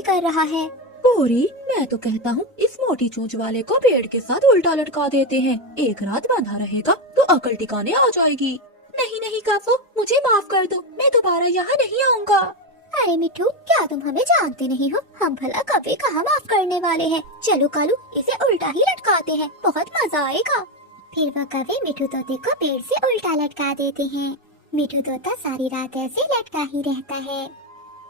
नहीं कर रहा है। गौरी, मैं तो कहता हूँ इस मोटी चोंच वाले को पेड़ के साथ उल्टा लटका देते हैं। एक रात बंधा रहेगा तो अकल टिकाने आ जाएगी। नहीं नहीं काफू, मुझे माफ कर दो, मैं दोबारा यहाँ नहीं आऊँगा। अरे मिठू, क्या तुम हमें जानते नहीं हो? हम भला कभी कहाँ माफ करने वाले हैं। चलो कालू, इसे उल्टा ही लटकाते हैं, बहुत मजा आएगा। फिर वो कौवे मिठू तोते को पेड़ से उल्टा लटका देते हैं। मिठू तोता सारी रात ऐसे लटका ही रहता है।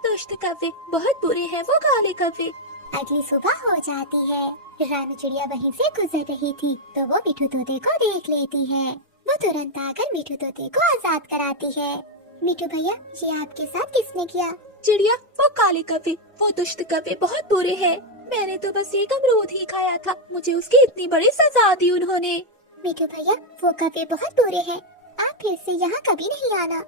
दुष्ट कौवे, बहुत बुरे हैं वो काले कौवे। अगली सुबह हो जाती है। रानू चिड़िया वहीं से गुजर रही थी तो वो मिठू तोते को देख लेती है। वो तुरंत आकर मिठू तोते को आजाद कराती है। मिठू भैया, ये आपके साथ किसने किया? चिड़िया, वो काले कौवे, वो दुष्ट कौवे बहुत बुरे हैं। मैंने तो बस एक अमरूद ही खाया था, मुझे उसकी इतनी बड़ी सजा दी उन्होंने। मिठू भैया, वो कौवे बहुत बुरे हैं, आप फिर से यहाँ कभी नहीं आना।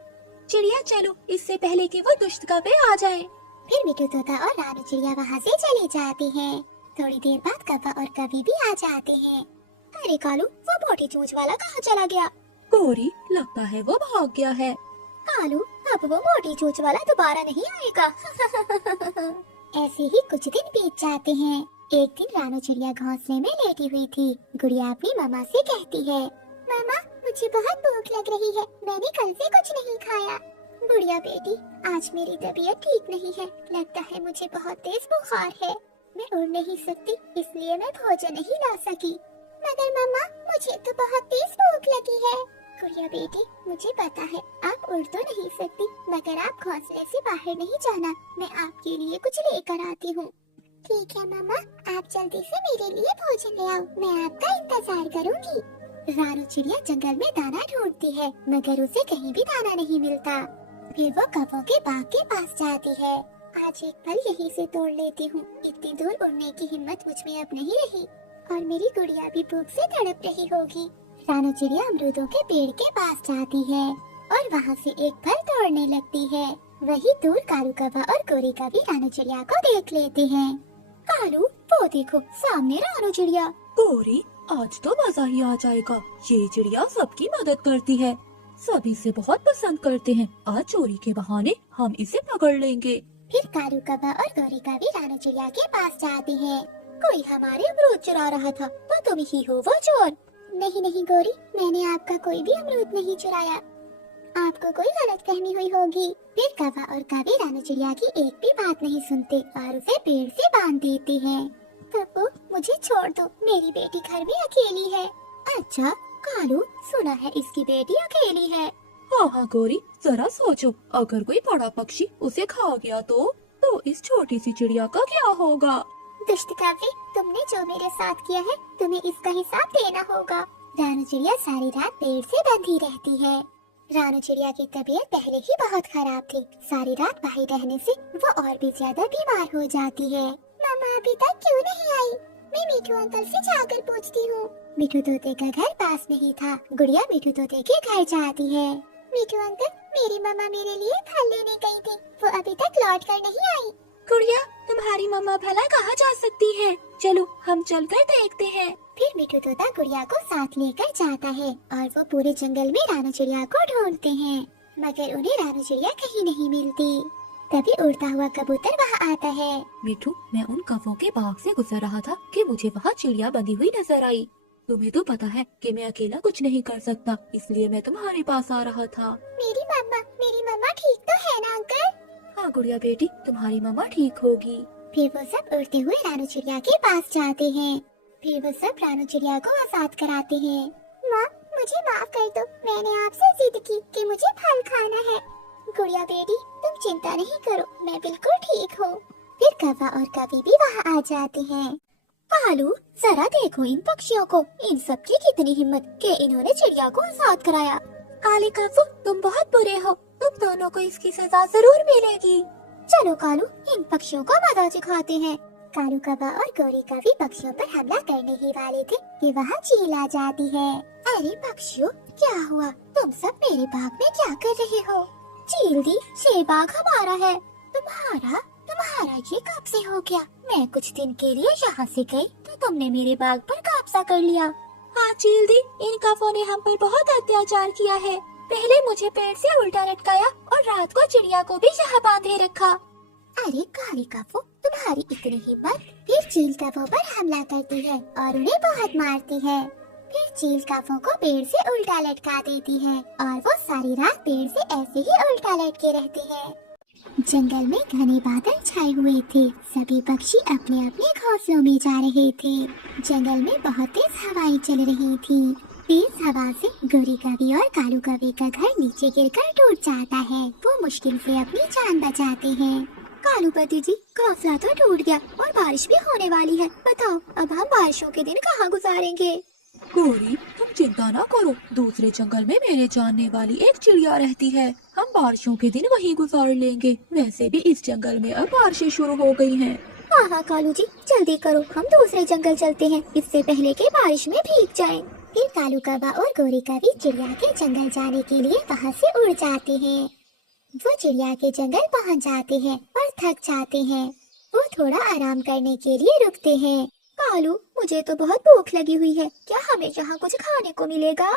चिड़िया चलो, इससे पहले कि वो दुष्ट कौवे आ जाएं। फिर मिठू तोता और रानू चिड़िया वहाँ से चली जाती हैं। थोड़ी देर बाद कौवा और कौवी भी आ जाते हैं। अरे कालू, वो मोटी चोंच वाला कहाँ चला गया? गौरी, लगता है वो भाग गया है। कालू, अब वो मोटी चोंच वाला दोबारा नहीं आएगा। ऐसे ही कुछ दिन बीत जाते हैं। एक दिन रानू चिड़िया घोंसले में लेटी हुई थी। गुड़िया अपनी मामा से कहती है, मामा मुझे बहुत भूख लग रही है, मैंने कल से कुछ नहीं खाया। गुड़िया बेटी, आज मेरी तबीयत ठीक नहीं है, लगता है मुझे बहुत तेज बुखार है। मैं उड़ नहीं सकती, इसलिए मैं भोजन नहीं ला सकी। मगर मम्मा, मुझे तो बहुत तेज भूख लगी है। गुड़िया बेटी, मुझे पता है आप उड़ तो नहीं सकती, मगर आप घोंसले से बाहर नहीं जाना, मैं आपके लिए कुछ लेकर आती हूँ। ठीक है मम्मा, आप जल्दी से मेरे लिए भोजन ले आओ, मैं आपका इंतजार करूँगी। रानू चिड़िया जंगल में दाना ढूंढती है, मगर उसे कहीं भी दाना नहीं मिलता। फिर वो कौवों के बाग के पास जाती है। आज एक फल यहीं से तोड़ लेती हूँ, इतनी दूर उड़ने की हिम्मत मुझ में अब नहीं रही, और मेरी गुड़िया भी भूख से तड़प रही होगी। रानू चिड़िया अमरूदों के पेड़ के पास जाती है और वहाँ से एक फल तोड़ने लगती है। वही दूर कालू कौवा और गोरी कौवी रानू चिड़िया को देख लेते हैं। कालू, वो देखो सामने रानू चिड़िया। गौरी, आज तो मजा ही आ जाएगा। ये चिड़िया सबकी मदद करती है, सभी से बहुत पसंद करते हैं। आज चोरी के बहाने हम इसे पकड़ लेंगे। फिर कालू कौवा और गोरी कौवी रानू चिड़िया के पास जाते हैं। कोई हमारे अमरूद चुरा रहा था, तो तुम ही हो वो चोर। नहीं नहीं गोरी, मैंने आपका कोई भी अमरूद नहीं चुराया, आपको कोई गलतफहमी हुई होगी। फिर कौवा और कौवी रानू चिड़िया की एक भी बात नहीं सुनते और उसे पेड़ से बांध देते हैं। कप्पू, मुझे छोड़ दो, मेरी बेटी घर में अकेली है। अच्छा कालू, सुना है इसकी बेटी अकेली है। हाँ हाँ गौरी, जरा सोचो, अगर कोई बड़ा पक्षी उसे खा गया तो इस छोटी सी चिड़िया का क्या होगा? दुष्ट कौवे, तुमने जो मेरे साथ किया है, तुम्हें इसका हिसाब देना होगा। रानू चिड़िया सारी रात पेड़ से बंधी रहती है। रानू चिड़िया की तबीयत पहले ही बहुत खराब थी, सारी रात बाहर रहने से वो और भी ज्यादा बीमार हो जाती है। मामा अभी तक क्यों नहीं आई? मैं मिठू अंकल से जाकर पूछती हूँ। मिठू तोते का घर पास में ही था। गुड़िया मिठू तोते के घर जाती है। मिठू अंकल, मेरी मम्मा मेरे लिए फल लेने गई थी, वो अभी तक लौट कर नहीं आई। गुड़िया, तुम्हारी मम्मा भला कहाँ जा सकती है? चलो हम चलकर देखते हैं। फिर मिठू तोता गुड़िया को साथ लेकर जाता है और वो पूरे जंगल में रानू चिड़िया को ढूंढते हैं, मगर उन्हें रानू चिड़िया कहीं नहीं मिलती। तभी उड़ता हुआ कबूतर वहाँ आता है। मिठू, मैं उन कौवों के बाग से गुजर रहा था कि मुझे वहाँ चिड़िया बंधी हुई नजर आई। तुम्हें तो पता है कि मैं अकेला कुछ नहीं कर सकता, इसलिए मैं तुम्हारे पास आ रहा था। मेरी मम्मा ठीक तो है ना अंकल? हाँ गुड़िया बेटी, तुम्हारी मम्मा ठीक होगी। फिर वो सब उड़ते हुए रानू चिड़िया के पास जाते हैं। फिर वो सब रानू चिड़िया को आजाद कराते हैं। माँ, मुझे माफ कर दो, मैंने आपसे जिद की कि मुझे फल खाना है। गुड़िया बेटी, तुम चिंता नहीं करो, मैं बिल्कुल ठीक हूँ। फिर कौवा और कौवी भी वहाँ आ जाते हैं। कालू, जरा देखो इन पक्षियों को, इन सब की कितनी हिम्मत कि इन्होंने चिड़िया को आजाद कराया। काले कौवे, तुम बहुत बुरे हो, तुम दोनों को इसकी सजा जरूर मिलेगी। चलो कालू, इन पक्षियों को मजा सिखाते हैं। कालू कौवा और गोरी कौवी पक्षियों पर हमला करने ही वाले थे कि वहाँ चील आ जाती है। अरे पक्षियों, क्या हुआ? तुम सब मेरे बाग में क्या कर रहे हो? चील दी, ये बाग हमारा है। तुम्हारा ये कब से हो गया? मैं कुछ दिन के लिए यहाँ से गई तो तुमने मेरे बाग पर कब्जा कर लिया। हाँ चील दी, इन कौवों ने हम पर बहुत अत्याचार किया है। पहले मुझे पेड़ से उल्टा लटकाया और रात को चिड़िया को भी यहाँ बांधे रखा। अरे काली कौवो, तुम तुम्हारी इतनी हिम्मत। फिर चील कौवों पर हमला करती है और उन्हें बहुत मारती है। फिर चील कौवों को पेड़ से उल्टा लटका देती है और वो सारी रात पेड़ से ऐसे ही उल्टा लटके रहते हैं। जंगल में घने बादल छाए हुए थे। सभी पक्षी अपने अपने घोंसलों में जा रहे थे। जंगल में बहुत तेज हवाएं चल रही थी। तेज हवा से गोरी कौवे और कालू कौवे का घर नीचे गिरकर टूट जाता है। वो मुश्किल से अपनी जान बचाते हैं। कालू पति जी, घोंसला तो टूट गया और बारिश भी होने वाली है। बताओ अब हम बारिशों के दिन कहाँ गुजारेंगे? गौरी, तुम चिंता ना करो, दूसरे जंगल में मेरे जानने वाली एक चिड़िया रहती है। हम बारिशों के दिन वहीं गुजार लेंगे। वैसे भी इस जंगल में अब बारिशें शुरू हो गई हैं। हाँ हाँ कालू जी, जल्दी करो, हम दूसरे जंगल चलते हैं, इससे पहले कि बारिश में भीग जाएं। फिर कालू कौवा और गोरी कौवी चिड़िया के जंगल जाने के लिए वहाँ से उड़ जाते हैं। वो चिड़िया के जंगल पहुँच जाते हैं और थक जाते हैं। वो थोड़ा आराम करने के लिए रुकते हैं। कालू, मुझे तो बहुत भूख लगी हुई है, क्या हमें यहाँ कुछ खाने को मिलेगा?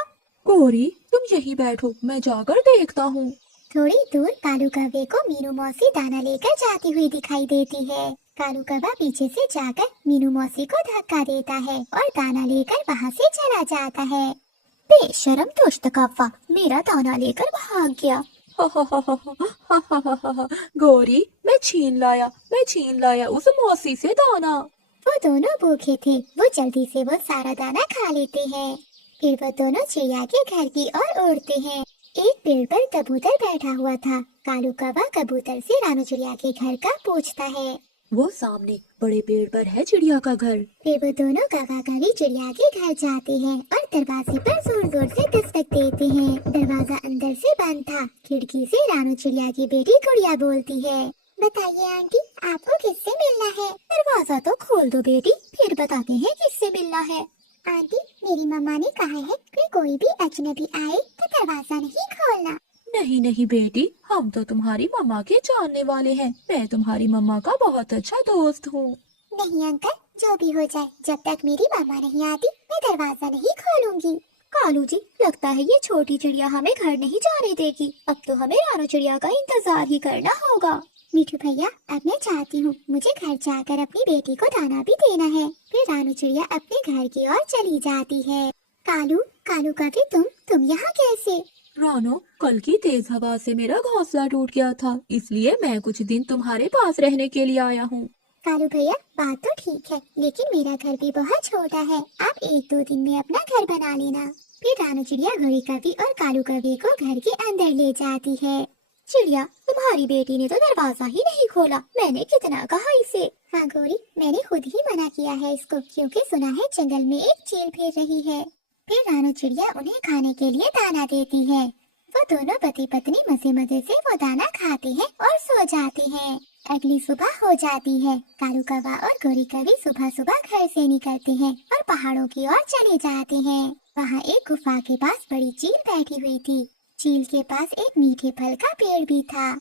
गौरी, तुम यहीं बैठो, मैं जाकर देखता हूँ। थोड़ी दूर कालू कौवे को मीनू मौसी दाना लेकर जाती हुई दिखाई देती है। कालू कौवा पीछे से जाकर मीनू मौसी को धक्का देता है और दाना लेकर वहाँ से चला जाता है। बेशरम दुष्ट कौवा, मेरा दाना लेकर भाग गया। गौरी, मैं छीन लाया उस मौसी से दाना। वो दोनों भूखे थे। वो जल्दी से वो सारा दाना खा लेते हैं। फिर वो दोनों चिड़िया के घर की ओर उड़ते हैं। एक पेड़ पर कबूतर बैठा हुआ था। कालू कौवा कबूतर से रानू चिड़िया के घर का पूछता है। वो सामने बड़े पेड़ पर है चिड़िया का घर। फिर वो दोनों कौवा कौवी चिड़िया के घर जाते हैं और दरवाजे पर जोर जोर से दस्तक देते हैं। दरवाजा अंदर से बंद था। खिड़की से रानू चिड़िया की बेटी गुड़िया बोलती है, बताइए आंटी, आपको किससे मिलना है? दरवाजा तो खोल दो बेटी, फिर बताते हैं किससे मिलना है। आंटी, मेरी मम्मा ने कहा है कि कोई भी अजनबी आए तो दरवाजा नहीं खोलना। नहीं नहीं बेटी, हम तो तुम्हारी मम्मा के जानने वाले हैं। मैं तुम्हारी मम्मा का बहुत अच्छा दोस्त हूँ। नहीं अंकल, जो भी हो जाए, जब तक मेरी मम्मा नहीं आती मैं दरवाजा नहीं खोलूंगी। कालू जी, लगता है ये छोटी चिड़िया हमें घर नहीं जाने देगी। अब तो हमें रानू चिड़िया का इंतजार ही करना होगा। मीठू भैया, अब मैं चाहती हूँ, मुझे घर जाकर अपनी बेटी को दाना भी देना है। फिर रानू चिड़िया अपने घर की ओर चली जाती है। कालू कौवे, तुम यहाँ कैसे? रानो, कल की तेज हवा से मेरा घोंसला टूट गया था, इसलिए मैं कुछ दिन तुम्हारे पास रहने के लिए आया हूँ। कालू भैया, बात तो ठीक है, लेकिन मेरा घर भी बहुत छोटा है। आप 1-2 दिन में अपना घर बना लेना। फिर रानू चिड़िया गोरी कौवी और कालू कौवे को घर के अंदर ले जाती है। चिड़िया, तुम्हारी बेटी ने तो दरवाजा ही नहीं खोला, मैंने कितना कहा इसे। हाँ गोरी, मैंने खुद ही मना किया है इसको, क्योंकि सुना है जंगल में एक चील फिर रही है। फिर रानू चिड़िया उन्हें खाने के लिए दाना देती है। वो दोनों पति पत्नी मजे मजे से वो दाना खाते हैं और सो जाते हैं। अगली सुबह हो जाती है। कालू कौवा और गोरी कौवी सुबह सुबह घर से निकलते हैं और पहाड़ों की ओर चले जाते हैं। वहाँ एक गुफा के पास बड़ी चील बैठी हुई थी। चील के पास एक मीठे फल का पेड़ भी था।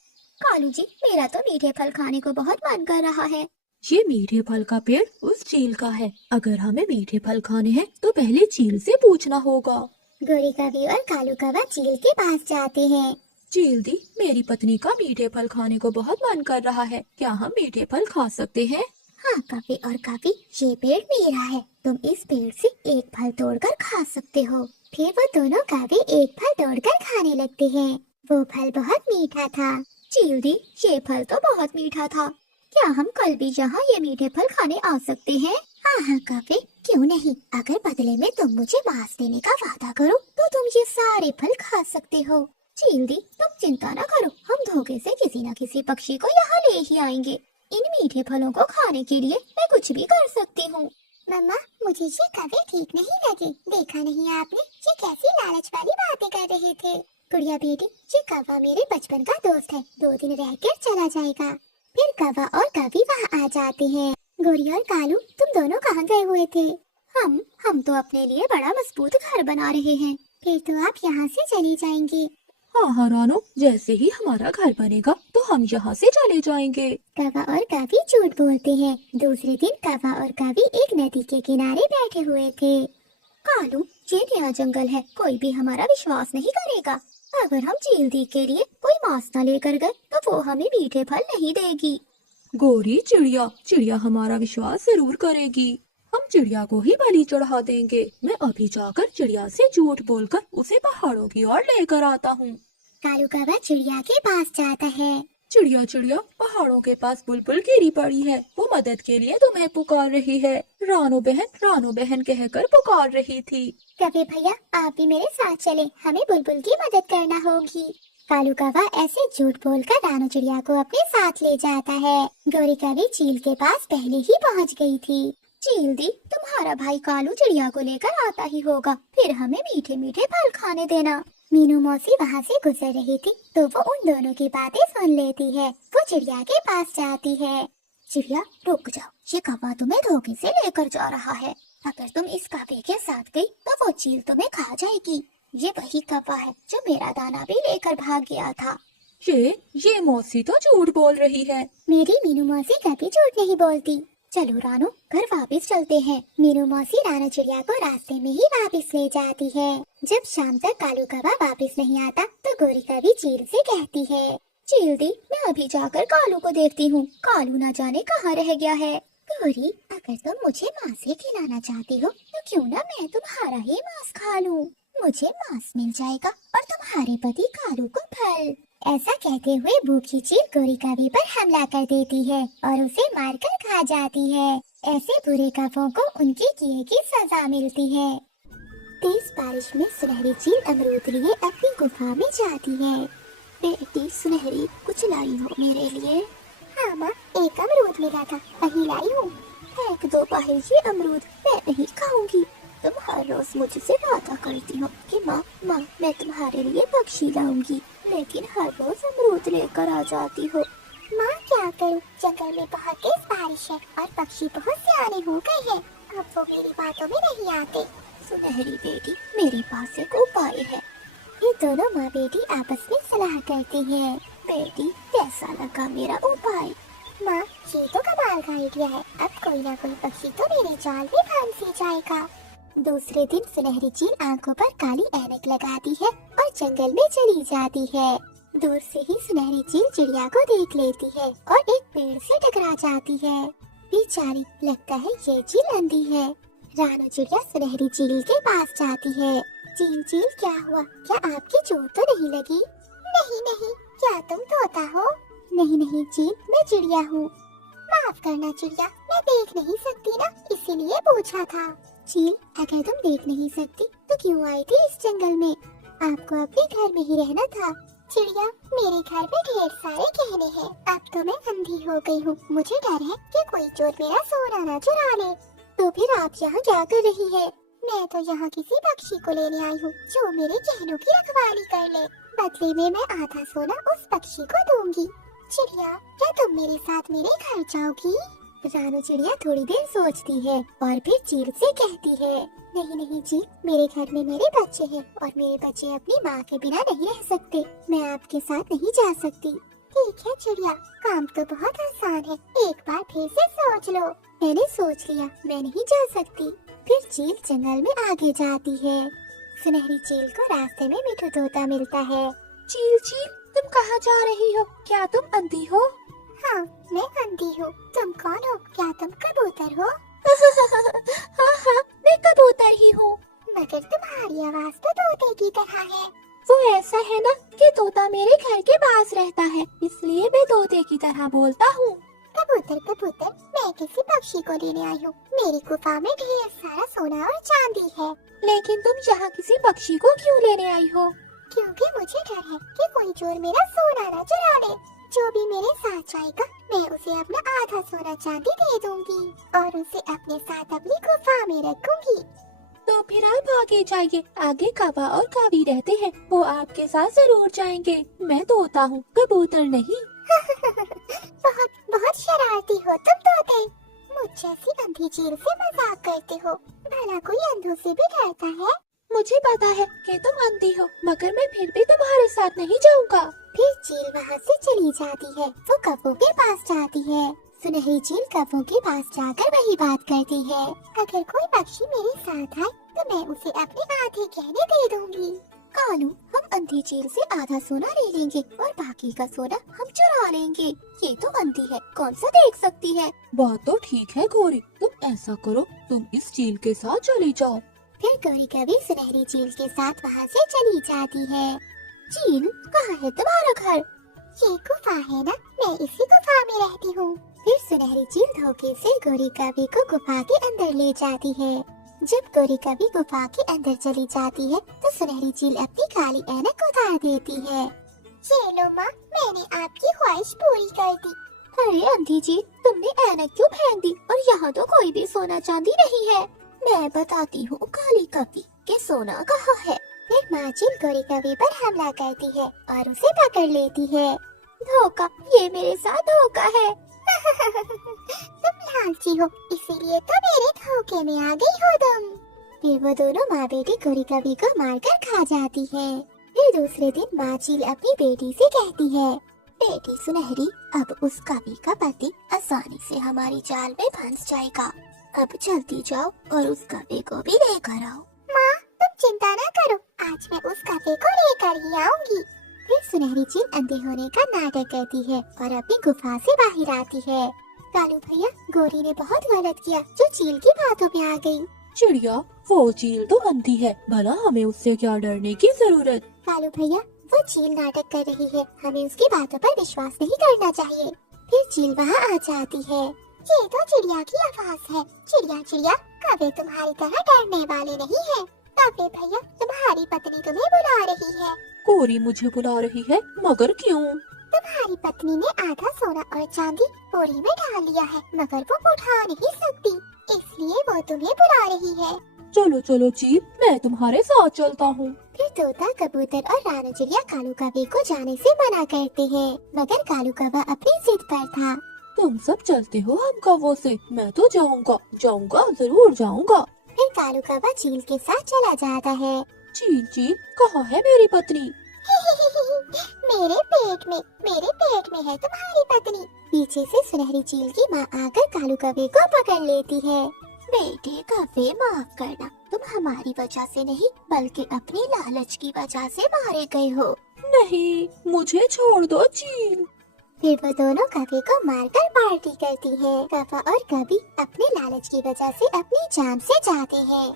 कालू जी, मेरा तो मीठे फल खाने को बहुत मन कर रहा है। ये मीठे फल का पेड़ उस चील का है। अगर हमें मीठे फल खाने हैं तो पहले चील से पूछना होगा। गोरी कौवी और कालू कौवा चील के पास जाते हैं। चील दी, मेरी पत्नी का मीठे फल खाने को बहुत मन कर रहा है, क्या हम मीठे फल खा सकते हैं? हाँ कौवे और कौवी, ये पेड़ मेरा है, तुम इस पेड़ से एक फल तोड़कर खा सकते हो। फिर वो दोनों कौवे एक फल तोड़कर खाने लगते हैं। वो फल बहुत मीठा था। चील दी, ये फल तो बहुत मीठा था, क्या हम कल भी यहाँ ये मीठे फल खाने आ सकते हैं? हाँ हाँ कौवे, क्यों नहीं, अगर बदले में तुम मुझे मांस देने का वादा करो तो तुम ये सारे फल खा सकते हो। चील दी, तुम चिंता न करो, हम धोखे से किसी न किसी पक्षी को यहाँ ले ही आएंगे। इन मीठे फलों को खाने के लिए मैं कुछ भी कर सकती हूँ। मम्मा, मुझे ये कौवे ठीक नहीं लगे। देखा नहीं आपने, ये कैसी लालच वाली बातें कर रहे थे। गुड़िया बेटी, ये कौवा मेरे बचपन का दोस्त है, 2 दिन रहकर चला जाएगा। फिर कौवा और कौवी वहाँ आ जाते हैं। गोरी और कालू, तुम दोनों कहाँ गए हुए थे? हम तो अपने लिए बड़ा मजबूत घर बना रहे हैं। फिर तो आप यहाँ से चले जाएंगे। हाँ रानो, जैसे ही हमारा घर बनेगा तो हम यहाँ से चले जाएंगे। कौवा और कौवी झूठ बोलते हैं। दूसरे दिन कौवा और कौवी एक नदी के किनारे बैठे हुए थे। कालू, ये नया जंगल है, कोई भी हमारा विश्वास नहीं करेगा। अगर हम चील दी के लिए कोई मांस न लेकर गए तो वो हमें मीठे फल नहीं देगी। गोरी चिड़िया, चिड़िया हमारा विश्वास जरूर करेगी। हम चिड़िया को ही बलि चढ़ा देंगे। मैं अभी जाकर चिड़िया से झूठ बोलकर उसे पहाड़ों की ओर लेकर आता हूँ। कालू कौवा चिड़िया के पास जाता है। चिड़िया चिड़िया, पहाड़ों के पास बुलबुल गिरी पड़ी है, वो मदद के लिए तुम्हें पुकार रही है। रानो बहन कहकर पुकार रही थी। कभी भैया आप भी मेरे साथ चले, हमें बुलबुल की मदद करना होगी। कालू कौवा ऐसे झूठ बोलकर रानो चिड़िया को अपने साथ ले जाता है। गोरी कभी चील के पास पहले ही पहुंच गई थी। चील दी, तुम्हारा भाई कालू चिड़िया को लेकर आता ही होगा, फिर हमें मीठे मीठे फल खाने देना। मीनू मौसी वहाँ से गुजर रही थी तो वो उन दोनों की बातें सुन लेती है। वो चिड़िया के पास जाती है। चिड़िया रुक जाओ, ये कौवा तुम्हें धोखे से लेकर जा रहा है। अगर तुम इस कौवे के साथ गई तो वो चील तुम्हें खा जाएगी। ये वही कौवा है जो मेरा दाना भी लेकर भाग गया था। ये मौसी तो झूठ बोल रही है। मेरी मीनू मौसी कभी झूठ नहीं बोलती। चलो रानो, घर वापस चलते हैं। मीनू मौसी रानो चिड़िया को रास्ते में ही वापस ले जाती है। जब शाम तक कालू कौवा वापस नहीं आता तो गोरी कभी चील से कहती है, चील दी, मैं अभी जाकर कालू को देखती हूँ, कालू ना जाने कहाँ रह गया है। गोरी, अगर तुम मुझे मांस ही खिलाना चाहती हो तो क्यों ना मैं तुम्हारा ही मांस खा लूँ। मुझे मांस मिल जाएगा और तुम्हारे पति कालू को फल। ऐसा कहते हुए भूखी चील गोरी कौवे पर हमला कर देती है और उसे मारकर खा जाती है। ऐसे बुरे कौवों को उनके किए की सजा मिलती है। तेज बारिश में सुनहरी चील अमरूद लिए अपनी गुफा में जाती है। बेटी सुनहरी, कुछ लाई हो मेरे लिए? हाँ माँ, एक अमरूद मिला था, वही लाई हूँ। फेंक दो बाहर ये अमरूद, मैं नहीं खाऊंगी। तुम हर रोज मुझसे वादा करती हो कि माँ मैं तुम्हारे लिए पक्षी लाऊंगी, लेकिन हर रोज अमरूद लेकर आ जाती हो। माँ क्या करूँ, जंगल में बहुत तेज बारिश है और पक्षी बहुत सियाने हो गए हैं, अब वो मेरी बातों में नहीं आते। सुनहरी बेटी, मेरे पास एक उपाय है। ये दोनों माँ बेटी आपस में सलाह करती हैं। बेटी, कैसा लगा मेरा उपाय? माँ, ये तो कमाल का आइडिया है। अब कोई ना कोई पक्षी तो मेरे जाल में फंस ही जाएगा। दूसरे दिन सुनहरी चील आंखों पर काली ऐनक लगाती है और जंगल में चली जाती है। दूर से ही सुनहरी चील चिड़िया को देख लेती है और एक पेड़ से टकरा जाती है। बेचारी, लगता है ये चील अंधी है। रानो चिड़िया सुनहरी चील के पास जाती है। चील चील, क्या हुआ? क्या आपकी चोट तो नहीं लगी? नहीं नहीं, क्या तुम तोता हो? नहीं नहीं चील, मैं चिड़िया हूँ। माफ करना चिड़िया, मैं देख नहीं सकती ना, इसीलिए पूछा था। चील, अगर तुम देख नहीं सकती तो क्यों आई थी इस जंगल में? आपको अपने घर में ही रहना था। चिड़िया, मेरे घर में ढेर सारे गहने हैं। अब तो मैं अंधी हो गई हूँ, मुझे डर है कि कोई चोर मेरा सोना न चुरा ले। तो फिर आप यहाँ क्या कर रही है? मैं तो यहाँ किसी पक्षी को लेने आई हूँ जो मेरे गहनों की रखवाली कर ले। बदले में मैं आधा सोना उस पक्षी को दूंगी। चिड़िया, क्या तुम मेरे साथ मेरे घर जाओगी? रानो चिड़िया थोड़ी देर सोचती है और फिर चील से कहती है, नहीं नहीं चील, मेरे घर में मेरे बच्चे हैं और मेरे बच्चे अपनी माँ के बिना नहीं रह सकते। मैं आपके साथ नहीं जा सकती। ठीक है चिड़िया, काम तो बहुत आसान है, एक बार फिर से सोच लो। मैंने सोच लिया, मैं नहीं जा सकती। फिर चील जंगल में आगे जाती है। सुनहरी चील को रास्ते में मिठू तोता मिलता है। चील चील, तुम कहाँ जा रही हो? क्या तुम अंधी हो? हाँ, मैं अंधी हूँ। तुम कौन हो? क्या तुम कबूतर हो? हाँ, मैं कबूतर ही हूँ। मगर तुम्हारी आवाज तो तोते की तरह है। वो ऐसा है ना कि तोता मेरे घर के पास रहता है, इसलिए मैं तोते की तरह बोलता हूँ। कबूतर कबूतर, मैं किसी पक्षी को लेने आई हूँ। मेरी गुफा में ढेर सारा सोना और चांदी है। लेकिन तुम यहाँ किसी पक्षी को क्यों लेने आई हो? क्योंकि मुझे डर है कि कोई चोर मेरा सोना न चुरा ले। जो भी मेरे साथ जाएगा, मैं उसे अपना आधा सोना चांदी दे दूंगी और उसे अपने साथ अपनी गुफा में रखूंगी। तो फिर आप आगे जाइए, आगे कौवा और कावी रहते हैं, वो आपके साथ जरूर जाएंगे। मैं तोता हूँ, कबूतर नहीं। बहुत बहुत शरारती हो तुम तोते। मुझ जैसी अंधी चील से मजाक करते हो। भला कोई अंधों से भी डरता है? मुझे पता है कि तुम अंधी हो, मगर मैं फिर भी तुम्हारे साथ नहीं जाऊंगा। फिर चील वहाँ से चली जाती है। वो कौवों के पास जाती है। सुनहरी चील कौवों के पास जाकर वही बात करती है। अगर कोई पक्षी मेरे साथ आए तो मैं उसे अपने आधे गहने दे दूंगी। कालू, हम अंधी चील से आधा सोना ले लेंगे और बाकी का सोना हम चुरा लेंगे। ये तो अंधी है, कौन सा देख सकती है। बात तो ठीक है गौरी, तुम ऐसा करो, तुम इस चील के साथ चली जाओ। फिर गौरी कभी सुनहरी चील के साथ वहाँ से चली जाती है। चील, कहाँ है तुम्हारा घर? ये गुफा है ना, मैं इसी गुफा में रहती हूँ। फिर सुनहरी चील धोखे से गौरी कभी को गुफा के अंदर ले जाती है। जब गौरी कभी गुफा के अंदर चली जाती है तो सुनहरी चील अपनी काली ऐनक उतार देती है। ये लो माँ, मैंने आपकी ख्वाहिश पूरी कर दी। अरे अंधी चील, तुमने ऐनक क्यों फेंक दी? और यहाँ तो कोई भी सोना चांदी नहीं है। मैं बताती हूँ काली कभी कि सोना कहाँ है। फिर माँ चील गौरी कभी पर हमला करती है और उसे पकड़ लेती है। धोखा, ये मेरे साथ धोखा है। तुम लालची हो, इसीलिए तो मेरे धोखे में आ गई हो तुम। फिर वो दोनों माँ बेटी गौरी कभी को मारकर खा जाती है। फिर दूसरे दिन माँ चील अपनी बेटी से कहती है, बेटी सुनहरी, अब उस कवि का पति आसानी से हमारी जाल में फंस जाएगा। अब जल्दी जाओ और उस कवि को भी लेकर आओ। माँ, तुम चिंता न करो, आज मैं उस कवि को लेकर ही आऊंगी। फिर सुनहरी चील अंधे होने का नाटक करती है और अपनी गुफा से बाहर आती है। कालू भैया, गौरी ने बहुत गलत किया जो चील की बातों पे आ गई। चिड़िया, वो चील तो अंधी है, भला हमें उससे क्या डरने की जरूरत। कालू भैया, वो चील नाटक कर रही है, हमें उसकी बातों पर विश्वास नहीं करना चाहिए। फिर चील वहाँ आ जाती है। ये तो चिड़िया की आवाज है। चिड़िया चिड़िया, कभी तुम्हारी तरह डरने वाले नहीं है। कभी भैया, तुम्हारी पत्नी तुम्हें बुला रही है। गौरी मुझे बुला रही है, मगर क्यों? तुम्हारी पत्नी ने आधा सोना और चांदी बोरी में डाल लिया है, मगर वो उठा नहीं सकती, इसलिए वो तुम्हें बुला रही है। चलो चलो चील, मैं तुम्हारे साथ चलता हूँ। फिर तोता, कबूतर और रानू चिड़िया कालू कौवे को जाने से मना करते हैं, मगर कालू कौवा अपनी जिद पर था। तुम सब चलते हो हम कौवों से, मैं तो जाऊँगा, जरूर जाऊँगा। फिर कालू कौवा चील के साथ चला जाता है। चील चील, कहाँ है मेरी पत्नी? मेरे पेट में है तुम्हारी पत्नी। पीछे से सुनहरी चील की माँ आकर कालू कौवे को पकड़ लेती है। बेटे कौवे, माफ करना, तुम हमारी वजह से नहीं बल्कि अपनी लालच की वजह से मारे गए हो। नहीं, मुझे छोड़ दो चील। फिर वो दोनों कौवे को मारकर पार्टी करती है। कौवा और कभी अपने लालच की वजह से अपनी जान से जाते हैं।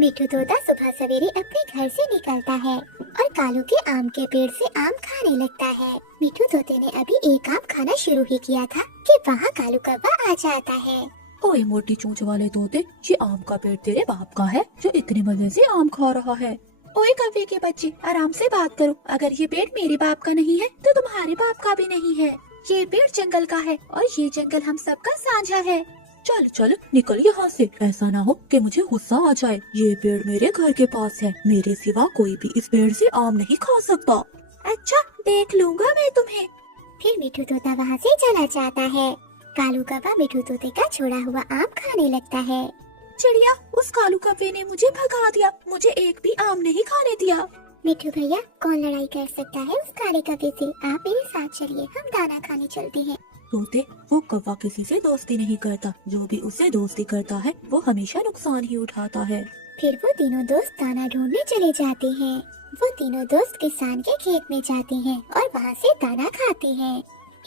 मिठू तोता सुबह सवेरे अपने घर से निकलता है और कालू के आम के पेड़ से आम खाने लगता है। मिठू तोते ने अभी एक आम खाना शुरू ही किया था कि वहाँ कालू कौवा आ जाता है। ओए मोटी चोंच वाले तोते, ये आम का पेड़ तेरे बाप का है जो इतने मजे से आम खा रहा है। ओए कौवे के बच्चे, आराम से बात करो। अगर ये पेड़ मेरे बाप का नहीं है तो तुम्हारे बाप का भी नहीं है। ये पेड़ जंगल का है और ये जंगल हम सबका साझा है। चल चल निकल यहाँ से, ऐसा ना हो कि मुझे गुस्सा आ जाए। ये पेड़ मेरे घर के पास है, मेरे सिवा कोई भी इस पेड़ से आम नहीं खा सकता। अच्छा, देख लूँगा मैं तुम्हें। फिर मिठू तोता वहाँ से चला जाता है। कालू कौवा मिठू तोते का छोड़ा हुआ आम खाने लगता है। चिड़िया, उस कालू कौवे ने मुझे भगा दिया, मुझे एक भी आम नहीं खाने दिया। मिठू भैया, कौन लड़ाई कर सकता है उस काले कौवे से? आप मेरे साथ चलिए, हम दाना खाने चलते हैं। तोते, वो कौवा किसी से दोस्ती नहीं करता, जो भी उससे दोस्ती करता है वो हमेशा नुकसान ही उठाता है। फिर वो तीनों दोस्त दाना ढूंढने चले जाते हैं। वो तीनों दोस्त किसान के खेत में जाते हैं और वहाँ से दाना खाते हैं।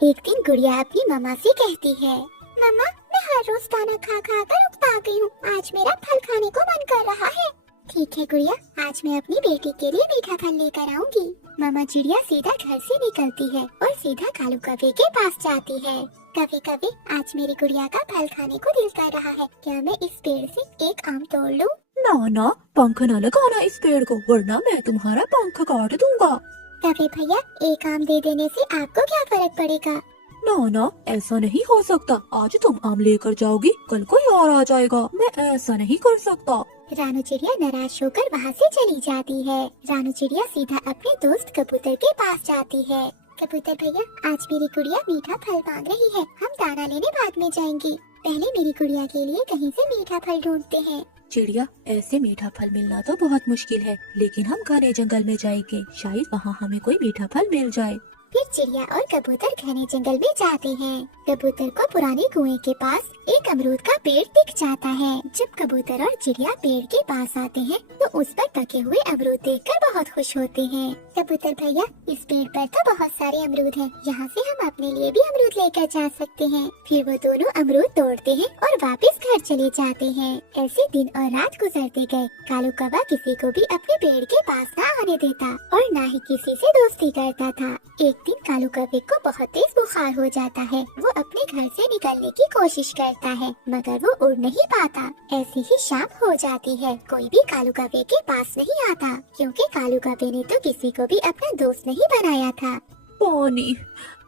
एक दिन गुड़िया अपनी मम्मा से कहती है, मम्मा, मैं हर रोज दाना खा खा कर उकता गई हूँ, आज मेरा फल खाने को मन कर रहा है। ठीक है गुड़िया, आज मैं अपनी बेटी के लिए मीठा फल लेकर आऊंगी। मामा चिड़िया सीधा घर से निकलती है और सीधा कालू कौवे के पास जाती है। कभी कभी आज मेरी गुड़िया का फल खाने को दिल कर रहा है, क्या मैं इस पेड़ से एक आम तोड़ लूं? ना ना, पंख न लगाना इस पेड़ को, वरना मैं तुम्हारा पंख काट दूंगा। कभी भैया, एक आम दे देने से आपको क्या फर्क पड़ेगा? ना ना, ऐसा नहीं हो सकता। आज तुम आम लेकर जाओगी, कल कोई और आ जाएगा, मैं ऐसा नहीं कर सकता। रानू चिड़िया नाराज होकर वहाँ से चली जाती है। रानू चिड़िया सीधा अपने दोस्त कबूतर के पास जाती है। कबूतर भैया, आज मेरी गुड़िया मीठा फल मांग रही है, हम दाना लेने बाद में जाएंगे। पहले मेरी गुड़िया के लिए कहीं से मीठा फल ढूंढते हैं। चिड़िया, ऐसे मीठा फल मिलना तो बहुत मुश्किल है, लेकिन हम घने जंगल में जाएंगे, शायद वहाँ हमें कोई मीठा फल मिल जाए। फिर चिड़िया और कबूतर घने जंगल में जाते हैं। कबूतर को पुराने कुएं के पास एक अमरूद का पेड़ दिख जाता है। जब कबूतर और चिड़िया पेड़ के पास आते हैं तो उस पर पके हुए अमरूद देखकर बहुत खुश होते हैं। कबूतर भैया, इस पेड़ पर तो बहुत सारे अमरूद हैं। यहाँ से हम अपने लिए भी अमरूद लेकर जा सकते हैं। फिर वो दोनों अमरूद तोड़ते हैं और वापस घर चले जाते हैं। ऐसे दिन और रात गुजरते गए। कालू कौवा किसी को भी अपने पेड़ के पास न आने देता और न ही किसी से दोस्ती करता था। एक दिन कालू कौवे को बहुत तेज बुखार हो जाता है। वो अपने घर से निकलने की कोशिश करता है मगर वो उड़ नहीं पाता। ऐसी ही शाम हो जाती है। कोई भी कालू कौवे के पास नहीं आता क्योंकि कालू कौवे ने तो किसी को भी अपना दोस्त नहीं बनाया था। पानी,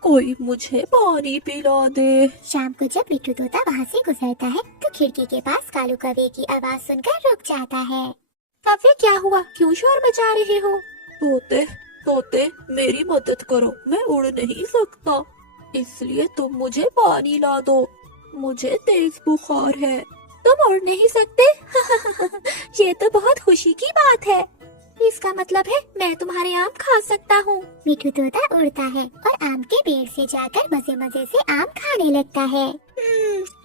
कोई मुझे पानी पिला दे। शाम को जब मिट्टू तोता वहाँ से गुजरता है तो खिड़की के पास कालू कौवे की आवाज सुनकर रुक जाता है। कौवे, क्या हुआ? क्यों शोर मचा रहे हो? तोते तोते, मेरी मदद करो, मैं उड़ नहीं सकता, इसलिए तुम मुझे पानी ला दो। मुझे तेज बुखार है। तुम उड़ नहीं सकते? ये तो बहुत खुशी की बात है। इसका मतलब है मैं तुम्हारे आम खा सकता हूँ। मिट्टू तोता उड़ता है और आम के पेड़ से जाकर मजे मजे से आम खाने लगता है।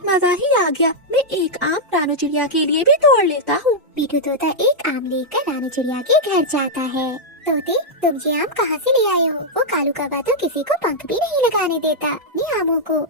मजा ही आ गया। मैं एक आम रानू चिड़िया के लिए भी तोड़ लेता हूँ। मिट्टू तोता एक आम लेकर रानू चिड़िया के घर जाता है। तोते, तुम ये आम कहाँ से ले आए हो? वो कालू कौवा तो किसी को पंख भी नहीं लगाने देता ये आमों को।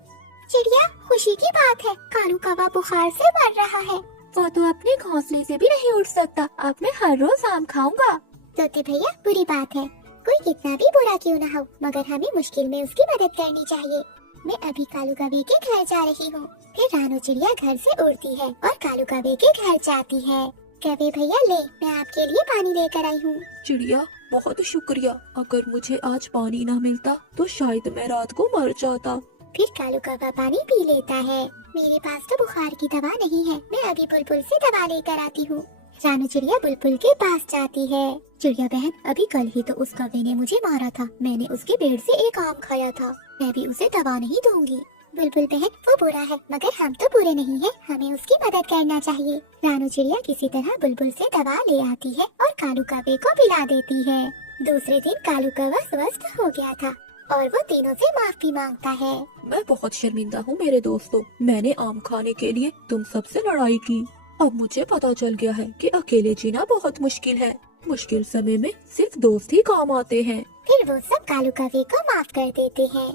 चिड़िया, खुशी की बात है, कालू कौवा बुखार से मर रहा है। वो तो अपने घोंसले से भी नहीं उड़ सकता। अब मैं हर रोज आम खाऊंगा। तोते भैया, बुरी बात है। कोई कितना भी बुरा क्यों न हो मगर हमें मुश्किल में उसकी मदद करनी चाहिए। मैं अभी कालू कौवे के घर जा रही हूँ। फिर रानू चिड़िया घर से उड़ती है और कालू कौवे के घर जाती है। कौवे भैया, ले, मैं आपके लिए पानी लेकर आई हूँ। चिड़िया, बहुत शुक्रिया। अगर मुझे आज पानी ना मिलता तो शायद मैं रात को मर जाता। फिर कालू कौवा पानी पी लेता है। मेरे पास तो बुखार की दवा नहीं है, मैं अभी बुलबुल से दवा लेकर आती हूँ। रानू चिड़िया बुलबुल के पास जाती है। चिड़िया बहन, अभी कल ही तो उस कौवे ने मुझे मारा था। मैंने उसके पेड़ से एक आम खाया था। मैं भी उसे दवा नहीं दूंगी। बुलबुल बहन, वो बुरा है मगर हम तो बुरे नहीं हैं। हमें उसकी मदद करना चाहिए। रानू चिड़िया किसी तरह बुलबुल से दवा ले आती है और कालू कौवे को पिला देती है। दूसरे दिन कालू कौवा स्वस्थ हो गया था और वो तीनों से माफी मांगता है। मैं बहुत शर्मिंदा हूँ मेरे दोस्तों। मैंने आम खाने के लिए तुम सबसे लड़ाई की। अब मुझे पता चल गया है कि अकेले जीना बहुत मुश्किल है। मुश्किल समय में सिर्फ दोस्त ही काम आते हैं। फिर वो सब कालू कौवे को माफ कर देते हैं।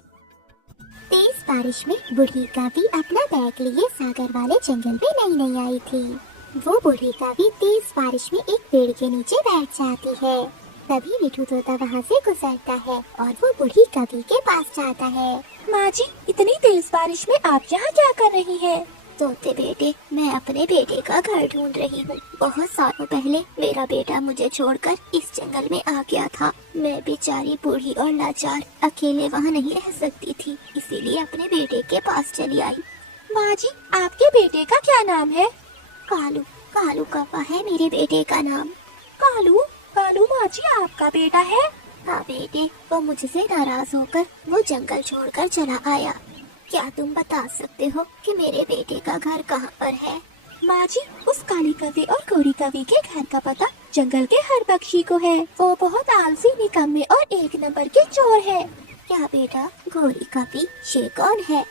तेज बारिश में बूढ़ी कावी अपना बैग लिए सागर वाले जंगल में नई आई थी। वो बूढ़ी कावी तेज बारिश में एक पेड़ के नीचे बैठ जाती है। तभी मिट्टू तोता वहाँ से गुजरता है और वो बूढ़ी कावी के पास जाता है। माँ जी, इतनी तेज बारिश में आप यहाँ क्या कर रही हैं? तोते बेटे, मैं अपने बेटे का घर ढूंढ रही हूँ। बहुत सालों पहले मेरा बेटा मुझे छोड़कर इस जंगल में आ गया था। मैं बेचारी बूढ़ी और लाचार अकेले वहाँ नहीं रह सकती थी, इसीलिए अपने बेटे के पास चली आई। माँ जी, आपके बेटे का क्या नाम है? कालू। कालू कौवा है मेरे बेटे का नाम। कालू? कालू माँ जी आपका बेटा है? हाँ बेटे, वो मुझसे नाराज होकर वो जंगल छोड़कर चला आया। क्या तुम बता सकते हो कि मेरे बेटे का घर कहाँ पर है? माँ जी, उस काली कौवे और गोरी कौवे के घर का पता जंगल के हर पक्षी को है। वो बहुत आलसी, निकम्मे और एक नंबर के चोर है। क्या बेटा, गोरी कौवी ये कौन है?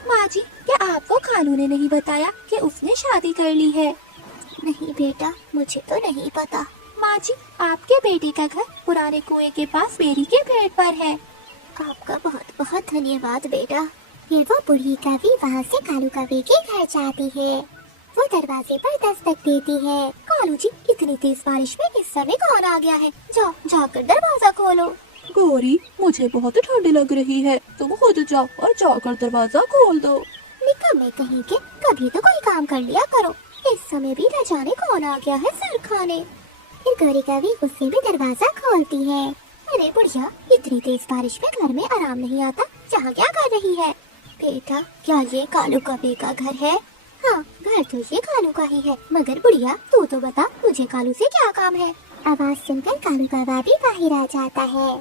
माँ जी, क्या आपको कालू ने नहीं बताया कि उसने शादी कर ली है? नहीं बेटा, मुझे तो नहीं पता। माँ जी, आपके बेटे का घर पुराने कुएं के पास बेरी के पेड़ पर है। आपका बहुत बहुत धन्यवाद बेटा। फिर वो बूढ़ी कावी वहाँ से कालू कौवे के घर जाती है। वो दरवाजे पर दस्तक देती है। कालू जी, इतनी तेज बारिश में इस समय कौन आ गया है? जाओ, जाकर दरवाजा खोलो। गोरी, मुझे बहुत ठंड लग रही है, तुम खुद जाओ और जाकर दरवाजा खोल दो। निकम्मे कहीं के, कभी तो कोई काम कर लिया करो। इस समय भी न जाने कौन आ गया है सिर खाने। फिर गोरी कौवी उससे भी दरवाजा खोलती है। अरे बुढ़िया, इतनी तेज बारिश में घर में आराम नहीं आता, जहाँ क्या कर रही है? बेटा, क्या ये कालू कौवे का घर है? हाँ, घर तो ये कालू का ही है, मगर बुढ़िया तू तो बता, तुझे कालू से क्या काम है? आवाज सुनकर कालू कौवा भी बाहर आ जाता है।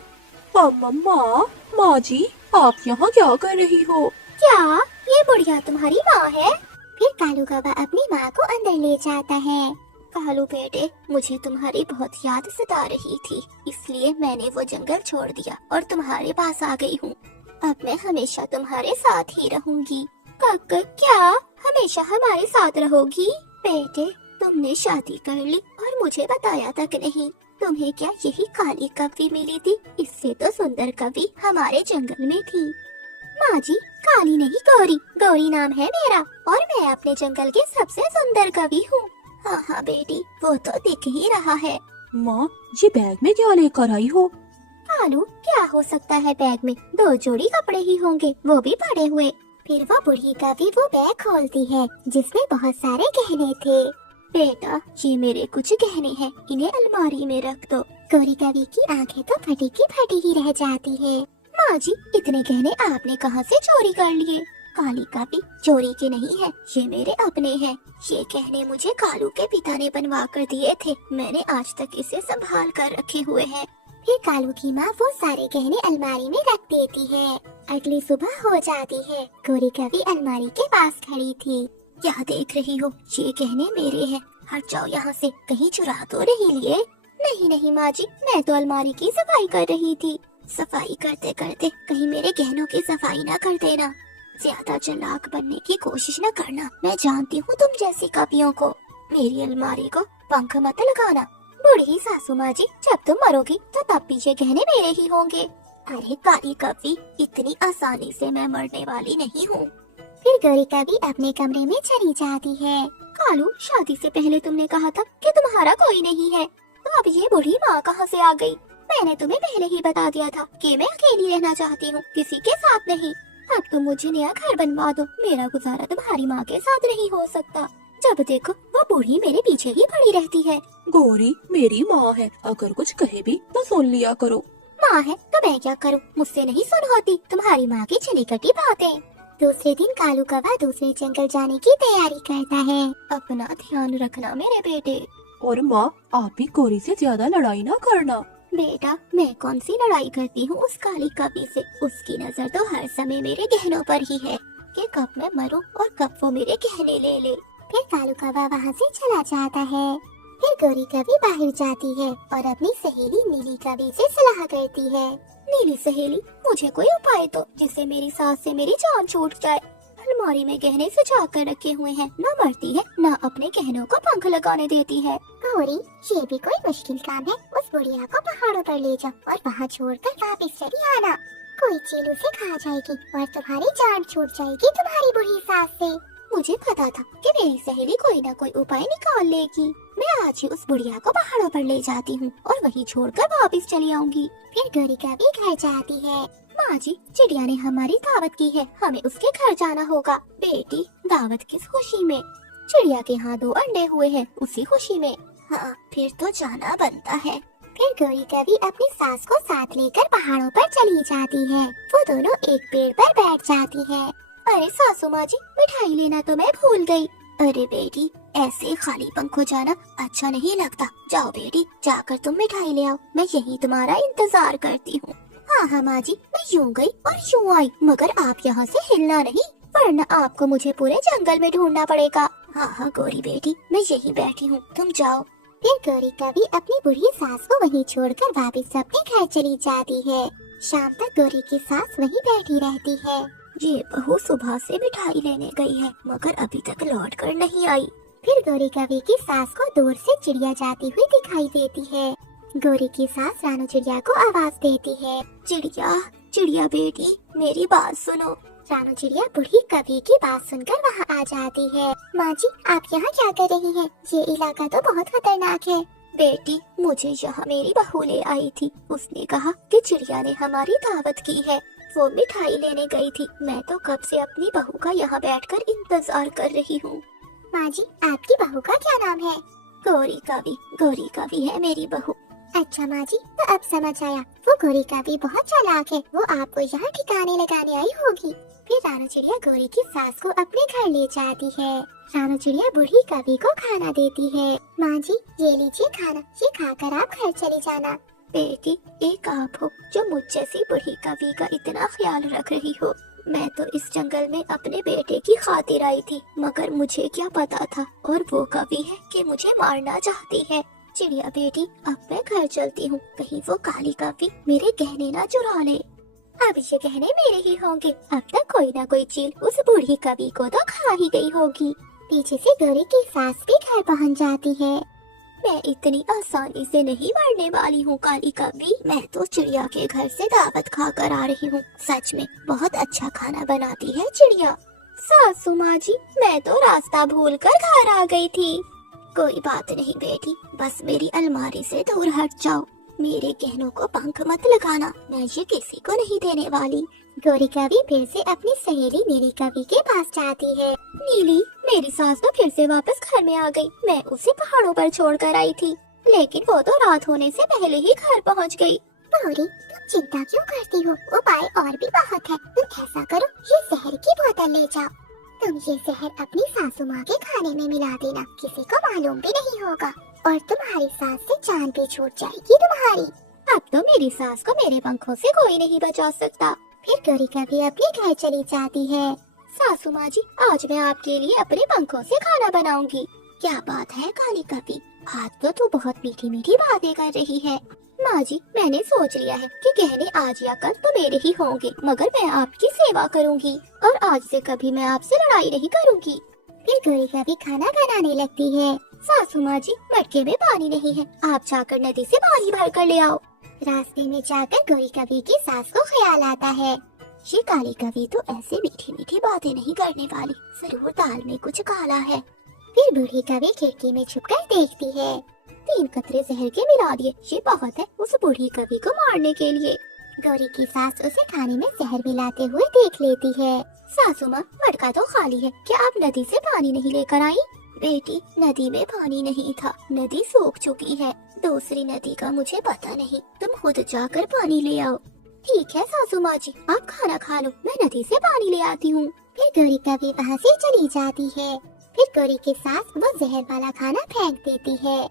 मम्मा, माँ जी, आप यहाँ क्या कर रही हो? क्या ये बुढ़िया तुम्हारी माँ है? फिर कालू कौवा अपनी माँ को अंदर ले जाता है। कालू बेटे, मुझे तुम्हारी बहुत याद सता रही थी, इसलिए मैंने वो जंगल छोड़ दिया और तुम्हारे पास आ गई हूँ। अब मैं हमेशा तुम्हारे साथ ही रहूंगी। काका, क्या हमेशा हमारे साथ रहोगी? बेटे, तुमने शादी कर ली और मुझे बताया तक नहीं। तुम्हें क्या यही काली कवि मिली थी? इससे तो सुंदर कवि हमारे जंगल में थी। माँ जी, काली नहीं गौरी, गौरी नाम है मेरा और मैं अपने जंगल के सबसे सुंदर कवि हूँ। हाँ हाँ बेटी, वो तो दिख ही रहा है। माँ, ये बैग में क्या लेकर आई हो? कालू, क्या हो सकता है बैग में? 2 जोड़ी कपड़े ही होंगे, वो भी पड़े हुए। फिर वो बूढ़ी कवि वो बैग खोलती है जिसमें बहुत सारे गहने थे। बेटा, ये मेरे कुछ गहने हैं, इन्हें अलमारी में रख दो। गौरी कवि की आंखें तो फटी की फटी ही रह जाती है। माँ जी, इतने गहने आपने कहाँ से चोरी कर लिए? काली कवि, चोरी के नहीं है, ये मेरे अपने हैं। ये गहने मुझे कालू के पिता ने बनवा कर दिए थे, मैंने आज तक इसे संभाल कर रखे हुए हैं। फिर कालू की माँ वो सारे गहने अलमारी में रख देती है। अगली सुबह हो जाती है। गौरी कवि अलमारी के पास खड़ी थी। क्या देख रही हो? ये गहने मेरे हैं, हट जाओ यहाँ से, कहीं चुरा तो नहीं लिए? नहीं नहीं माँ जी, मैं तो अलमारी की सफाई कर रही थी। सफाई करते करते कहीं मेरे गहनों की सफाई ना कर देना। ज्यादा चालाक बनने की कोशिश न करना, मैं जानती हूँ तुम जैसी कवियों को। मेरी अलमारी को पंख मत लगाना। बूढ़ी सासू माँ जी, जब तुम मरोगी तो तब भी ये गहने मेरे ही होंगे। अरे काली कवि, इतनी आसानी से मैं मरने वाली नहीं हूँ। फिर गौरी कवि अपने कमरे में चली जाती है। कालू, शादी से पहले तुमने कहा था कि तुम्हारा कोई नहीं है, तो अब ये बूढ़ी माँ कहाँ से आ गई? मैंने तुम्हें पहले ही बता दिया था कि मैं अकेली रहना चाहती हूँ, किसी के साथ नहीं। अब तुम मुझे नया घर बनवा दो, मेरा गुजारा तुम्हारी माँ के साथ नहीं हो सकता। जब देखो वो बूढ़ी मेरे पीछे ही पड़ी रहती है। गौरी मेरी माँ है, अगर कुछ कहे भी तो सुन लिया करो। माँ है तो मैं क्या करूँ? मुझसे नहीं सुन होती तुम्हारी माँ की चली कटी बातें। दूसरे दिन कालू कौवा दूसरे जंगल जाने की तैयारी करता है। अपना ध्यान रखना मेरे बेटे। और माँ, आप भी गौरी से ज्यादा लड़ाई ना करना। बेटा, मैं कौन सी लड़ाई करती हूँ उस काली कवि से? उसकी नजर तो हर समय मेरे गहनों पर ही है कि कब मैं मरूं और कब वो मेरे गहने ले ले। फिर कालू कौवा वहाँ से चला जाता है। फिर गौरी कवि बाहर जाती है और अपनी सहेली नीली कवि से सलाह करती है। नीली सहेली, मुझे कोई उपाय दो जिससे मेरी सास से मेरी जान छूट जाए। अलमारी में गहने सजा कर रखे हुए हैं, न मरती है न अपने गहनों को पंख लगाने देती है। गौरी, ये भी कोई मुश्किल काम है? उस बुढ़िया को पहाड़ों पर ले जाओ और वहाँ छोड़कर वापस चली आना। कोई चील उसे खा जाएगी और तुम्हारी जान छूट जाएगी तुम्हारी बुढ़ी सास से। मुझे पता था कि मेरी सहेली कोई न कोई उपाय निकाल लेगी। मैं आज ही उस बुढ़िया को पहाड़ों पर ले जाती हूँ और वहीं छोड़कर वापस चली आऊंगी। फिर गौरी कवि घर जाती है। माँ जी, चिड़िया ने हमारी दावत की है, हमें उसके घर जाना होगा। बेटी, दावत किस खुशी में? चिड़िया के यहाँ 2 अंडे हुए हैं, उसी खुशी में। हाँ, फिर तो जाना बनता है। फिर गौरी कवि अपनी सास को साथ लेकर पहाड़ों पर चली जाती है। वो दोनों एक पेड़ पर बैठ जाती है। अरे सासू माँ जी, मिठाई लेना तो मैं भूल गई। अरे बेटी, ऐसे खाली पंखों जाना अच्छा नहीं लगता। जाओ बेटी, जाकर तुम मिठाई ले आओ, मैं यही तुम्हारा इंतजार करती हूँ। हाँ हाँ माँ जी, मैं यूँ गई और यूँ आई, मगर आप यहाँ से हिलना नहीं, वरना आपको मुझे पूरे जंगल में ढूंढना पड़ेगा। हाँ हाँ गौरी बेटी, मैं यहीं बैठी हूँ, तुम जाओ। फिर गौरी कवि अपनी बुढ़ी सास को वहीं छोड़कर वापस अपने घर चली जाती है। शाम तक गौरी की सास वहीं बैठी रहती है। ये बहू सुबह से मिठाई लेने गई है, मगर अभी तक लौट कर नहीं आई। फिर गौरी कवि की सास को दूर से चिड़िया जाती हुई दिखाई देती है। गौरी की सास रानू चिड़िया को आवाज देती है। चिड़िया, चिड़िया बेटी, मेरी बात सुनो। रानू चिड़िया बूढ़ी कवि की बात सुनकर वहाँ आ जाती है। माँ जी, आप यहाँ क्या कर रही हैं? ये इलाका तो बहुत खतरनाक है। बेटी, मुझे यहाँ मेरी बहू ले आई थी, उसने कहा कि चिड़िया ने हमारी दावत की है, वो मिठाई लेने गई थी। मैं तो कब से अपनी बहू का यहाँ बैठकर इंतजार कर रही हूँ। माँ जी, आपकी बहू का क्या नाम है? गौरी कवि, गौरी कवि है मेरी बहू। अच्छा माँ जी, तो अब समझ आया, वो गौरी कवि बहुत चालाक है, वो आपको यहाँ ठिकाने लगाने आई होगी। फिर रानू चिड़िया गौरी की सास को अपने घर ले जाती है। रानू चिड़िया बूढ़ी कवि को खाना देती है। माँ जी, ये लीजिए खाना, ये खाकर आप घर चली जाना। बेटी, एक आप हो जो मुझ जैसी बूढ़ी कवि का इतना ख्याल रख रही हो। मैं तो इस जंगल में अपने बेटे की खातिर आई थी, मगर मुझे क्या पता था और वो कवि है कि मुझे मारना चाहती है। चिड़िया बेटी, अब मैं घर चलती हूँ, कहीं वो काली कवि मेरे गहने ना चुरा ले। अब ये गहने मेरे ही होंगे। अब तक कोई ना कोई चील उस बूढ़ी कवि को तो खा ही गई होगी। पीछे से गौरी की सास भी घर पहुँच जाती है। मैं इतनी आसानी से नहीं मरने वाली हूँ काली कवि। मैं तो चिड़िया के घर से दावत खा कर आ रही हूँ। सच में बहुत अच्छा खाना बनाती है चिड़िया। सासू माँ जी, मैं तो रास्ता भूलकर घर आ गई थी। कोई बात नहीं बेटी, बस मेरी अलमारी से दूर हट जाओ। मेरे गहनों को पंख मत लगाना, मैं ये किसी को नहीं देने वाली। गौरी कवि फिर से अपनी सहेली नीली कवि के पास जाती है। नीली, मेरी सास तो फिर से वापस घर में आ गई। मैं उसे पहाड़ों पर छोड़कर आई थी, लेकिन वो तो रात होने से पहले ही घर पहुंच गई। गौरी, तुम चिंता क्यों करती हो? उपाय और भी बहुत है। तुम ऐसा करो, ये जहर की बोतल ले जाओ। तुम ये जहर अपनी सासू माँ के खाने में मिला देना, किसी को मालूम भी नहीं होगा और तुम्हारी सास से जान भी छूट जाएगी तुम्हारी। अब तो मेरी सास को मेरे पंखों से कोई नहीं बचा सकता। फिर गौरी कवि अपने घर चली जाती है। सासू माँ जी, आज मैं आपके लिए अपने पंखों से खाना बनाऊंगी। क्या बात है काली कवि, आज तो तू बहुत मीठी मीठी बातें कर रही है। माँ जी, मैंने सोच लिया है कि गहने आज या कल तो मेरे ही होंगे, मगर मैं आपकी सेवा करूंगी और आज से कभी मैं आपसे लड़ाई नहीं करूंगी। फिर गौरी कवि खाना बनाने लगती है। सासू माँ जी, मटके में पानी नहीं है, आप जाकर नदी से पानी भर कर ले आओ। रास्ते में जाकर गौरी कवि की सास को ख्याल आता है, ये काली कवि तो ऐसे मीठी मीठी बातें नहीं करने वाली, जरूर दाल में कुछ काला है। फिर बूढ़ी कवि खिड़की में छुपकर देखती है। 3 कतरे जहर के मिला दिए, ये बहुत है उस बूढ़ी कवि को मारने के लिए। गौरी की सास उसे खाने में जहर मिलाते हुए देख लेती है। सासू माँ, मटका तो खाली है, क्या आप नदी से पानी नहीं लेकर आई? बेटी, नदी में पानी नहीं था, नदी सूख चुकी है। दूसरी नदी का मुझे पता नहीं, तुम खुद जाकर पानी ले आओ। ठीक है सासू माँ जी, आप खाना खा लो, मैं नदी से पानी ले आती हूँ। फिर गौरी कवि वहाँ से चली जाती है। फिर गौरी की सास वो जहर वाला खाना फेंक देती है।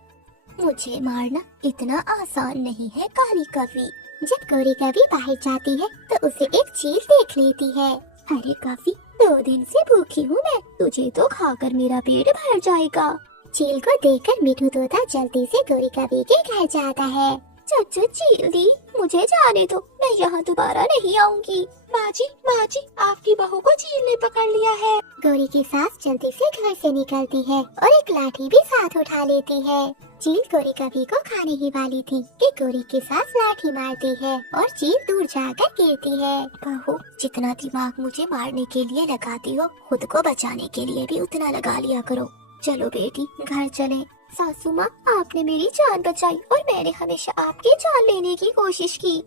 मुझे मारना इतना आसान नहीं है काली कवि। जब गौरी कवि बाहर जाती है तो उसे एक चील देख लेती है। अरे कवि, 2 दिन से भूखी हूँ मैं, तुझे तो खाकर मेरा पेट भर जाएगा। चील को देखकर मिठू तोता जल्दी से गौरी कवि के घर जाता है। चाचा चील दी, मुझे जाने दो, मैं यहाँ दोबारा नहीं आऊंगी। माँ जी, आपकी बहू को चील ने पकड़ लिया है। गौरी की सास जल्दी से घर से निकलती है और एक लाठी भी साथ उठा लेती है। चील गौरी कवि को खाने ही वाली थी कि गौरी की सास लाठी मारती है और चील दूर जाकर गिरती है। बहू, जितना दिमाग मुझे मारने के लिए लगाती हो, खुद को बचाने के लिए भी उतना लगा लिया करो। चलो बेटी, घर चलें। सासू माँ, आपने मेरी जान बचाई और मैंने हमेशा आपकी जान लेने की कोशिश की।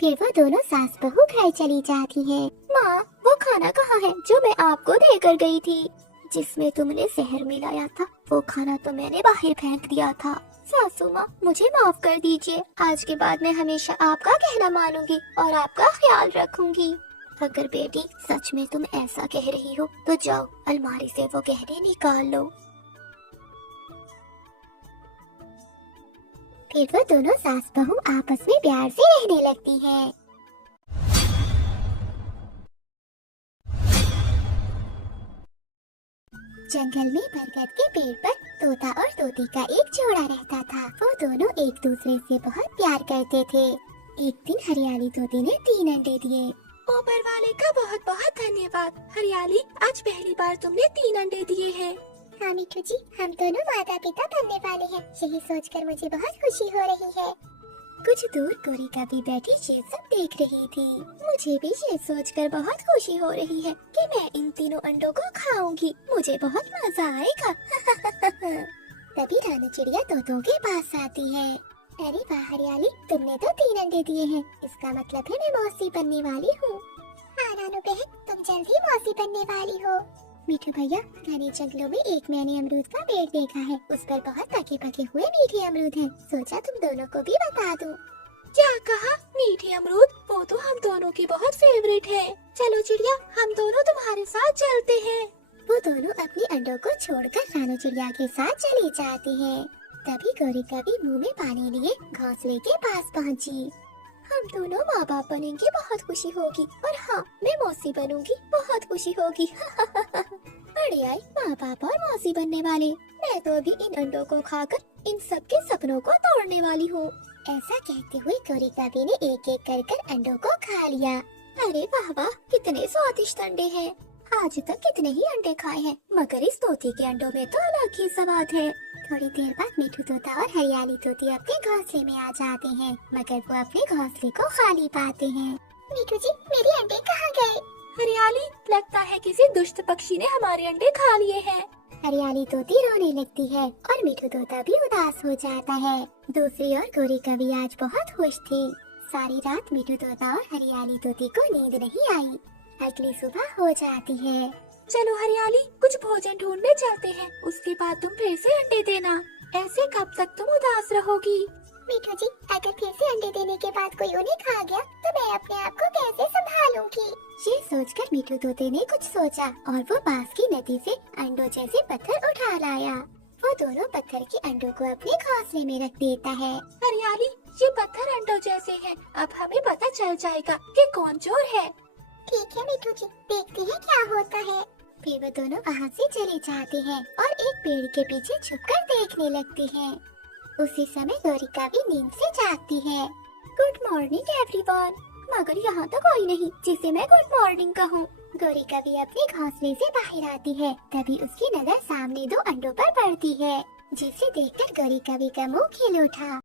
फिर वो दोनों सास बहू घर चली जाती है। माँ, वो खाना कहाँ है जो मैं आपको देकर गई थी? जिसमें तुमने जहर मिलाया था, वो खाना तो मैंने बाहर फेंक दिया था। सासू माँ, मुझे माफ कर दीजिए, आज के बाद मैं हमेशा आपका कहना मानूंगी और आपका ख्याल रखूंगी। अगर बेटी सच में तुम ऐसा कह रही हो तो जाओ अलमारी से वो गहने निकाल लो। फिर वो दोनों सास बहू आपस में प्यार से रहने लगती हैं। जंगल में बरगद के पेड़ पर तोता और तोती का एक जोड़ा रहता था। वो दोनों एक दूसरे से बहुत प्यार करते थे। एक दिन हरियाली तोती ने 3 अंडे दिए। ऊपर वाले का बहुत बहुत धन्यवाद। हरियाली, आज पहली बार तुमने 3 अंडे दिए हैं। हाँ मिठू जी, हम दोनों माता पिता बनने वाले हैं, यही सोचकर मुझे बहुत खुशी हो रही है। कुछ दूर गौरी कवि बैठी ये सब देख रही थी। मुझे भी ये सोचकर बहुत खुशी हो रही है कि मैं इन तीनों अंडों को खाऊंगी, मुझे बहुत मजा आएगा। तभी रानी चिड़िया तोतों के पास आती है। अरे वाह हरियाली, तुमने तो 3 अंडे दिए हैं, इसका मतलब है मैं मौसी बनने वाली हूँ। हाँ रानू बहन, तुम जल्द ही मौसी बनने वाली हो। मिठू भैया, घने जंगलों में एक मैंने अमरूद का पेड़ देखा है, उस पर बहुत पके पके हुए मीठे अमरूद हैं। सोचा तुम दोनों को भी बता दूं। क्या कहा? मीठे अमरूद? वो तो हम दोनों के बहुत फेवरेट है। चलो चिड़िया, हम दोनों तुम्हारे साथ चलते हैं। वो दोनों अपने अंडों को छोड़कर रानू चिड़िया के साथ चली जाती हैं। तभी गौरी कवि मुंह में पानी लिए घोंसले के पास पहुंची। हम दोनों माँ बाप बनेंगे, बहुत खुशी होगी। और हाँ, मैं मौसी बनूंगी, बहुत खुशी होगी। बड़े आए माँ बाप और मौसी बनने वाले। मैं तो अभी इन अंडों को खाकर इन सब के सपनों को तोड़ने वाली हूँ। ऐसा कहते हुए गौरी कवि ने एक एक कर अंडों को खा लिया। अरे वाह वाह, कितने स्वादिष्ट अंडे हैं। आज तक कितने ही अंडे खाए हैं, मगर इस तोते के अंडों में तो अलग ही स्वाद है। थोड़ी देर बाद मिठू तोता और हरियाली तोती अपने घोंसले में आ जाते हैं, मगर वो अपने घोंसले को खाली पाते हैं। मिठू जी, मेरे अंडे कहाँ गए? हरियाली, लगता है किसी दुष्ट पक्षी ने हमारे अंडे खा लिए हैं। हरियाली तोती रोने लगती है और मिठू तोता भी उदास हो जाता है। दूसरी ओर गौरी कवि आज बहुत खुश थी। सारी रात मिठू तोता और हरियाली तोती को नींद नहीं आई। अगली सुबह हो जाती है। चलो हरियाली, कुछ भोजन ढूंढने चलते हैं, उसके बाद तुम फिर से अंडे देना। ऐसे कब तक तुम उदास रहोगी? मिठू जी, अगर फिर से अंडे देने के बाद कोई उन्हें खा गया तो मैं अपने आप को कैसे संभालूंगी? ये सोचकर मिठू तोते ने कुछ सोचा और वो पास की नदी से अंडों जैसे पत्थर उठा लाया। वो दोनों पत्थर के अंडों को अपने घोंसले में रख देता है। हरियाली, ये पत्थर अंडों जैसे हैं, अब हमें पता चल जाएगा कि कौन चोर है। ठीक है मिठू जी, देखते हैं क्या होता है। फिर वो दोनों वहाँ से चले जाते हैं और एक पेड़ के पीछे छुपकर देखने लगते हैं। उसी समय गौरी कवि नींद से जागती है। गुड मॉर्निंग एवरीवन, मगर यहाँ तो कोई नहीं जिसे मैं गुड मॉर्निंग कहूँ। गौरी कवि अपने घोंसले से बाहर आती है, तभी उसकी नजर सामने दो अंडों पर पड़ती है, जिसे देखकर गौरी कवि का मुंह खिल उठा।